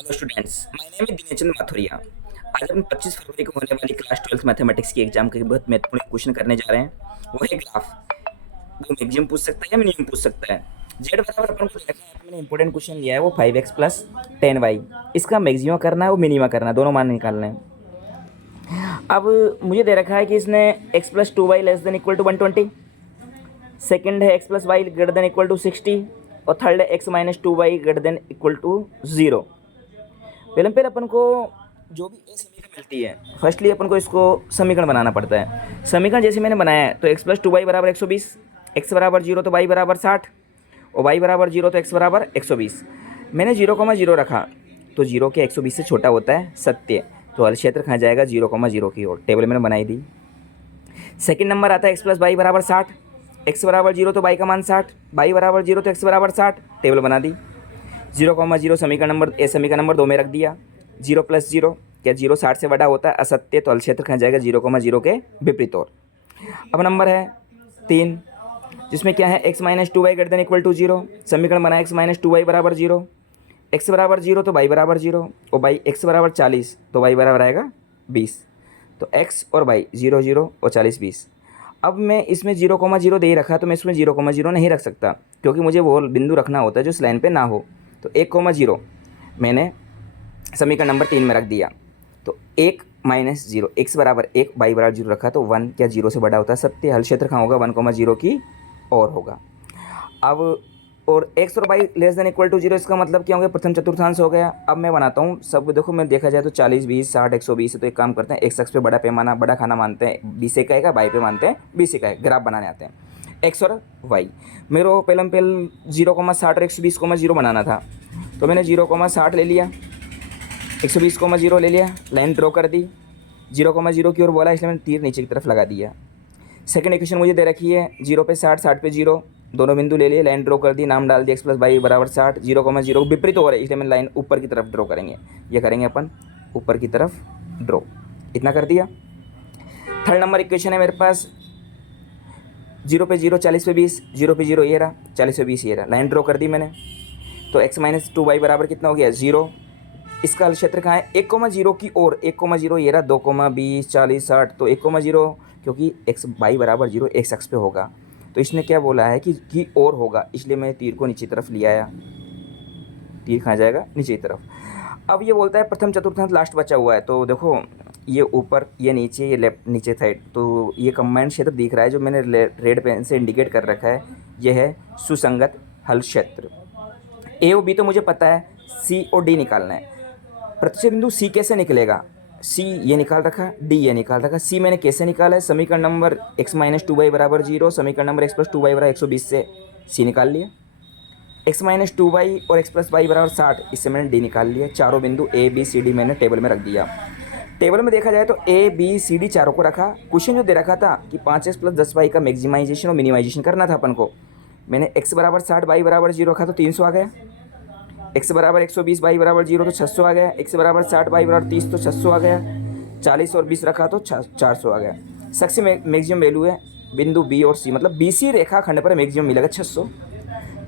Hello students, my name is Dinechand Mathuria. आज हम 25 फरवरी को होने वाली क्लास 12th मैथमेटिक्स की एग्जाम के बहुत महत्वपूर्ण क्वेश्चन करने जा रहे हैं। वो है ग्राफ। वो मैक्सिमम पूछ सकता है या मिनिमम पूछ सकता है। जेड बराबर अपन को देखा है, मैंने इंपॉर्टेंट क्वेश्चन लिया है वो 5x प्लस 10y। इसका मैक्सिमम करना है, वो मिनिमम करना है, दोनों मान निकालने हैं। अब मुझे दे रखा है कि इसने x plus 2y less than equal to 120, second है x plus y greater than equal to 60 और थर्ड है x minus 2y greater than equal to 0। पहले अपन को जो भी ए समीकरण मिलती है, फर्स्टली अपन को इसको समीकरण बनाना पड़ता है। समीकरण जैसे मैंने बनाया है तो x प्लस 2y बराबर 120, x बराबर 0 तो y बराबर 60 और y बराबर 0 तो x बराबर 120। मैंने 0,0 रखा तो 0 के 120 से छोटा होता है सत्य, तो हल क्षेत्र कहाँ जाएगा 0,0 की ओर। टेबल मैंने बनाई दी। सेकेंड नंबर आता है x प्लस वाई बराबर 60, x बराबर 0 तो y का मान 60, y बराबर 0 तो x बराबर 60। टेबल बना दी। 0,0 समीकरण नंबर समीकरण नंबर 2 में रख दिया। 0 प्लस 0, क्या 0 60 से बड़ा होता है, असत्य, तो हल क्षेत्र कहाँ जाएगा 0,0 के विपरीत ओर। अब नंबर है 3, जिसमें क्या है x minus 2y greater than equal to 0। समीकरण बना x माइनस 2y बराबर 0, x बराबर 0 तो y बराबर 0 और y x बराबर 40 तो y बराबर आएगा 20। तो x और y 0 0 और 40 20। अब मैं इसमें 0,0 दे ही रखा तो मैं इसमें 0,0 नहीं रख सकता, क्योंकि मुझे वो बिंदु रखना होता है जो इस लाइन पे ना हो। तो 1,0 मैंने समीकरण नंबर 3 में रख दिया। तो 1 माइनस 0, x बराबर 1 y बराबर 0 रखा तो 1 क्या 0 से बड़ा होता है सत्य, हल क्षेत्र कहाँ होगा 1,0 की और होगा। अब और x और y less than equal to 0, इसका मतलब क्या हो गया प्रथम चतुर्थांश हो गया। अब मैं बनाता हूँ सब, देखो मैं देखा जाए तो 40 20 60 120 है, तो एक काम करते हैं x अक्ष पे बड़ा पैमाना बड़ा खाना मानते हैं 20 इकाई का, y पे मानते हैं 20 इकाई। ग्राफ बनाने आते हैं x और y। मेरे को पहले 0,60 और 120,0 बनाना था, तो मैंने 0,60 ले लिया, 120,0 ले लिया, लाइन ड्रॉ कर दी। 0,0 की ओर बोला इसलिए मैंने तीर नीचे की तरफ लगा दिया। सेकंड इक्वेशन मुझे दे रखी है 0 पे 60 60 पे 0, दोनों बिंदु ले लिए, लाइन ड्रॉ कर दी, नाम डाल दिया x प्लस वाई बराबर 60। 0,0 विपरीत हो रहा है इसलिए मैंने लाइन ऊपर की तरफ ड्रॉ करेंगे, ये करेंगे अपन ऊपर की तरफ ड्रॉ। इतना कर दिया। थर्ड नंबर इक्वेशन है मेरे पास 0 पे 0 40 पे 20, 0 पे 0 ये रहा, 40 पे 20 ये रहा, लाइन ड्रॉ कर दी मैंने। तो x माइनस 2y बराबर कितना हो गया 0। इसका हल क्षेत्र कहाँ है 1,0 की ओर। 1,0 ये रहा, 2,20 40 60, तो 1,0 क्योंकि x y बराबर 0 x अक्ष पे होगा, तो इसने क्या बोला है कि और होगा, इसलिए मैं तीर को नीचे तरफ ले आया। तीर कहाँ जाएगा नीचे की तरफ। अब ये बोलता है प्रथम चतुर्थांश लास्ट बचा हुआ है, तो देखो ये ऊपर ये नीचे ये लेफ्ट नीचे साइड, तो ये कंबाइंड क्षेत्र दिख रहा है जो मैंने रेड पेन से इंडिकेट कर रखा है, ये है सुसंगत हल क्षेत्र। ए और बी तो मुझे पता है, सी और डी निकालना है। प्रतिच्छेद बिंदु सी कैसे निकलेगा, सी ये निकाल रखा, डी ये निकाल रखा। सी मैंने कैसे निकाला है, समीकरण नंबर x माइनस 2y बराबर 0, समीकरण नंबर x प्लस 2y बराबर 120 से सी निकाल लिया। x माइनस 2y और x प्लस वाई बराबर 60, इससे मैंने डी निकाल लिया। चारों बिंदु ए बी सी डी मैंने टेबल में रख दिया। टेबल में देखा जाए तो ए बी सी डी चारों को रखा। क्वेश्चन जो दे रखा था कि 5x प्लस 10y का मैक्सिमाइजेशन और मिनिमाइजेशन करना था अपन को, मैंने x बराबर 60 y बराबर 0 रखा तो 300 आ गया, x बराबर 120 y बराबर 0 तो 600 आ गया, x बराबर 60 y बराबर 30 तो 600 आ गया, 40 और 20 रखा तो 400 आ गया। सबसे मैक्सिमम वैल्यू है बिंदु बी और सी, मतलब बी सी रेखा खंड पर मैक्सिमम मिलेगा 600,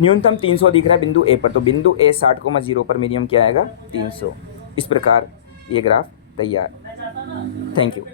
न्यूनतम 300 दिख रहा है बिंदु ए पर, तो बिंदु ए 60,0 पर मिनिमम क्या आएगा 300। इस प्रकार ये ग्राफ तैयार। Thank you.